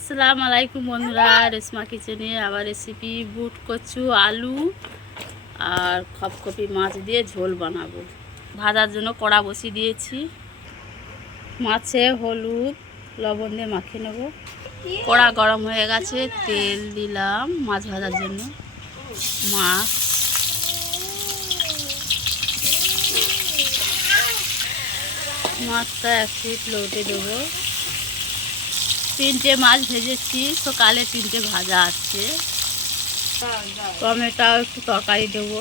আসসালামু আলাইকুম বন্ধুরা, রেশমা কিচেনে আবার রেসিপি বুট কচু আলু আর খপখপি মাছ দিয়ে ঝোল বানাবো। ভাজার জন্য কড়া বসিয়ে দিয়েছি। মাছে হলুদ লবণ দিয়ে মাখিয়ে নেব। কড়া গরম হয়ে গেছে, তেল দিলাম মাছ ভাজার জন্য। মাছটা এক পিঠ লৌটে দেবো। 3টে মাছ ভেজেছি, সকালে 3টে ভাজা আছে। টমেটো একটু তরকারি দেবো।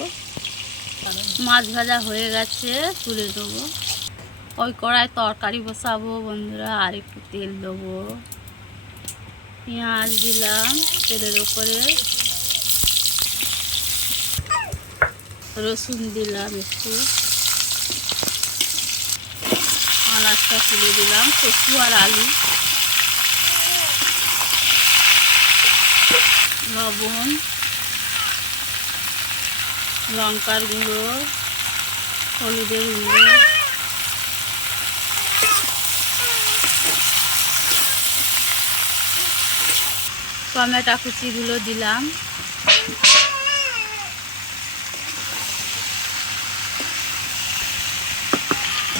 মাছ ভাজা হয়ে গেছে, তুলে দেবো। ওই কড়ায় তরকারি বসাবো বন্ধুরা। আর একটু তেল দেবো, পেঁয়াজ দিলাম তেলের উপরে, রসুন দিলাম একটু, আনাজটা তুলে দিলাম, কচু আর আলু, লবণ, লঙ্কার গুঁড়ো, হলুদের গুঁড়ো, টমেটো কুচিগুলো দিলাম।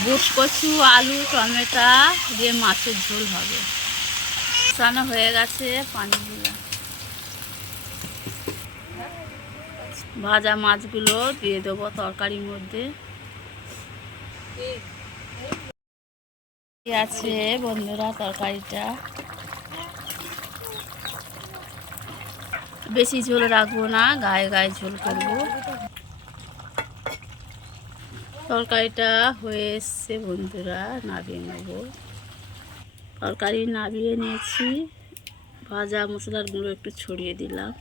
বুট কচু আলু টমেটো দিয়ে মাছের ঝোল হবে। কষানো হয়ে গেছে, পানি দিলাম। ভাজা মাছগুলো দিয়ে দেবো তরকারির মধ্যে। আছে বন্ধুরা, তরকারিটা বেশি ঝোল রাখবো না, গায়ে গায়ে ঝোল করবো। তরকারিটা হয়ে এসছে বন্ধুরা, নামিয়ে নেব। তরকারি নামিয়ে নিয়েছি। ভাজা মশলার গুঁড়ো একটু ছড়িয়ে দিলাম।